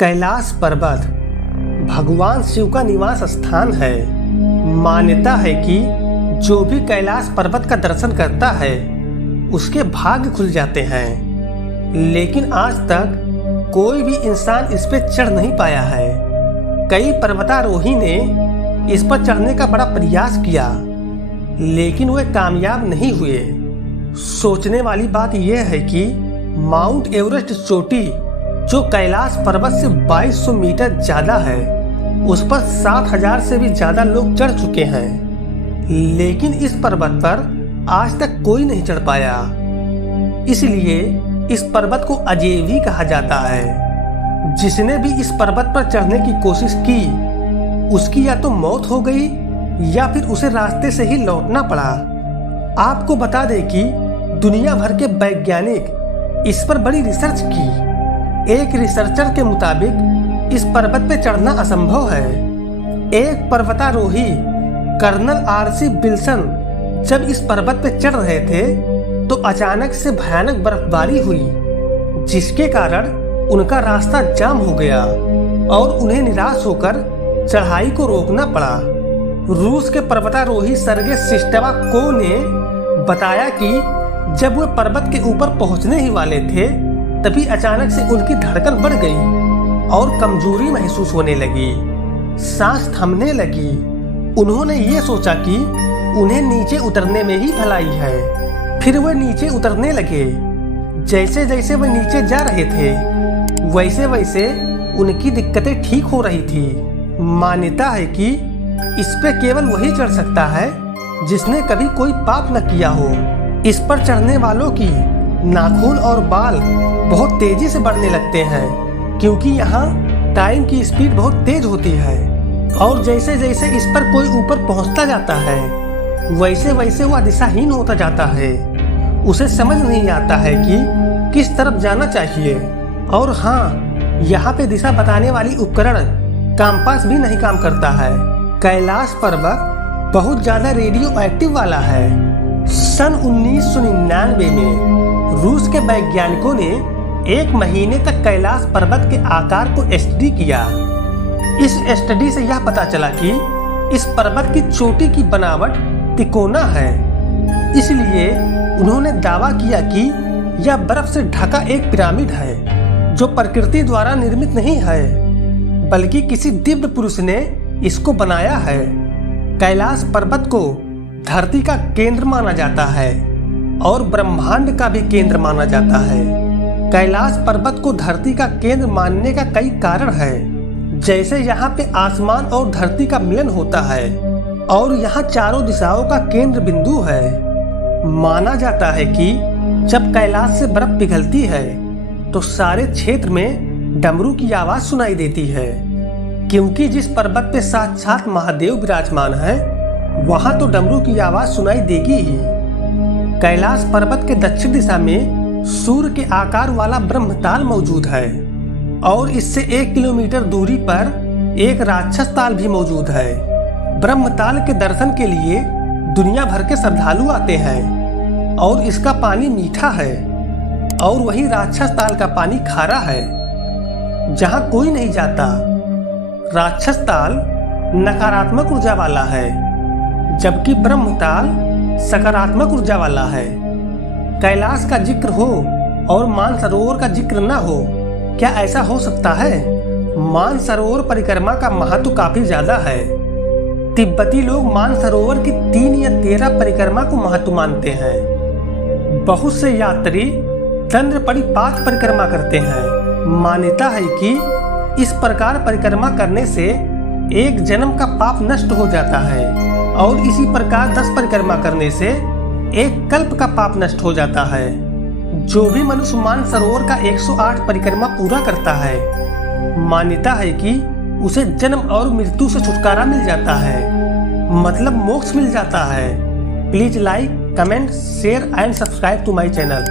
कैलाश पर्वत भगवान शिव का निवास स्थान है। मान्यता है कि जो भी कैलाश पर्वत का दर्शन करता है उसके भाग्य खुल जाते हैं, लेकिन आज तक कोई भी इंसान इस पे चढ़ नहीं पाया है। कई पर्वतारोही ने इस पर चढ़ने का बड़ा प्रयास किया, लेकिन वे कामयाब नहीं हुए। सोचने वाली बात यह है कि माउंट एवरेस्ट चोटी जो कैलाश पर्वत से 2200 मीटर ज्यादा है, उस पर 7000 से भी ज्यादा लोग चढ़ चुके हैं, लेकिन इस पर्वत पर आज तक कोई नहीं चढ़ पाया। इसलिए इस पर्वत को अजेय कहा जाता है। जिसने भी इस पर्वत पर चढ़ने की कोशिश की उसकी या तो मौत हो गई या फिर उसे रास्ते से ही लौटना पड़ा। आपको बता दें कि दुनिया भर के वैज्ञानिक इस पर बड़ी रिसर्च की। एक रिसर्चर के मुताबिक इस पर्वत पे चढ़ना असंभव है। एक पर्वतारोही कर्नल आरसी विल्सन जब इस पर्वत पे चढ़ रहे थे तो अचानक से भयानक बर्फबारी हुई, जिसके कारण उनका रास्ता जाम हो गया और उन्हें निराश होकर चढ़ाई को रोकना पड़ा। रूस के पर्वतारोही सर्गे सिस्टवाको ने बताया कि जब वे पर्वत के ऊपर पहुंचने ही वाले थे तभी अचानक से उनकी धड़कन बढ़ गई और कमजोरी महसूस होने लगी, सांस थमने लगी। उन्होंने ये सोचा कि उन्हें नीचे उतरने में ही भलाई है। फिर वे नीचे उतरने लगे। जैसे जैसे वे नीचे जा रहे थे वैसे वैसे उनकी दिक्कतें ठीक हो रही थी। मान्यता है कि इस पे केवल वही चढ़ सकता है जिसने कभी कोई पाप न किया हो। इस पर चढ़ने वालों की नाखून और बाल बहुत तेजी से बढ़ने लगते हैं, क्योंकि यहाँ टाइम की स्पीड बहुत तेज होती है और जैसे जैसे इस पर कोई ऊपर पहुँचता जाता है वैसे वैसे वह दिशाहीन होता जाता है। उसे समझ नहीं आता है कि किस तरफ जाना चाहिए। और हाँ, यहाँ पे दिशा बताने वाली उपकरण कंपास भी नहीं काम करता है। कैलाश पर्वत बहुत ज्यादा रेडियो एक्टिव वाला है। सन 1999 में रूस के वैज्ञानिकों ने 1 महीने तक कैलाश पर्वत के आकार को स्टडी किया। इस स्टडी से यह पता चला कि इस पर्वत की चोटी की बनावट तिकोना है, इसलिए उन्होंने दावा किया कि यह बर्फ से ढका एक पिरामिड है जो प्रकृति द्वारा निर्मित नहीं है, बल्कि किसी दिव्य पुरुष ने इसको बनाया है। कैलाश पर्वत को धरती का केंद्र माना जाता है और ब्रह्मांड का भी केंद्र माना जाता है। कैलाश पर्वत को धरती का केंद्र मानने का कई कारण है, जैसे यहाँ पे आसमान और धरती का मिलन होता है और यहाँ चारों दिशाओं का केंद्र बिंदु है। माना जाता है कि जब कैलाश से बर्फ पिघलती है तो सारे क्षेत्र में डमरू की आवाज सुनाई देती है, क्योंकि जिस पर्वत पे साक्षात महादेव विराजमान है वहां तो डमरू की आवाज सुनाई देगी ही। कैलाश पर्वत के दक्षिण दिशा में सूर्य के आकार वाला ब्रह्मताल मौजूद है और इससे 1 किलोमीटर दूरी पर एक राक्षस ताल भी मौजूद है। ब्रह्मताल के दर्शन के लिए दुनिया भर के श्रद्धालु आते हैं और इसका पानी मीठा है और वही राक्षस ताल का पानी खारा है, जहां कोई नहीं जाता। राक्षस ताल नकारात्मक ऊर्जा वाला है, जबकि ब्रह्मताल सकारात्मक ऊर्जा वाला है। कैलाश का जिक्र हो और मानसरोवर का जिक्र न हो, क्या ऐसा हो सकता है? मानसरोवर परिक्रमा का महत्व काफी ज्यादा है। तिब्बती लोग मानसरोवर की 3 या 13 परिक्रमा को महत्व मानते हैं। बहुत से यात्री दंड परिपात परिक्रमा करते हैं। मान्यता है कि इस प्रकार परिक्रमा करने से एक जन्म का पाप नष्ट हो जाता है और इसी प्रकार 10 परिक्रमा करने से एक कल्प का पाप नष्ट हो जाता है। जो भी मनुष्य मानसरोवर का 108 परिक्रमा पूरा करता है, मान्यता है कि उसे जन्म और मृत्यु से छुटकारा मिल जाता है, मतलब मोक्ष मिल जाता है। Please like, comment, share and subscribe to my channel.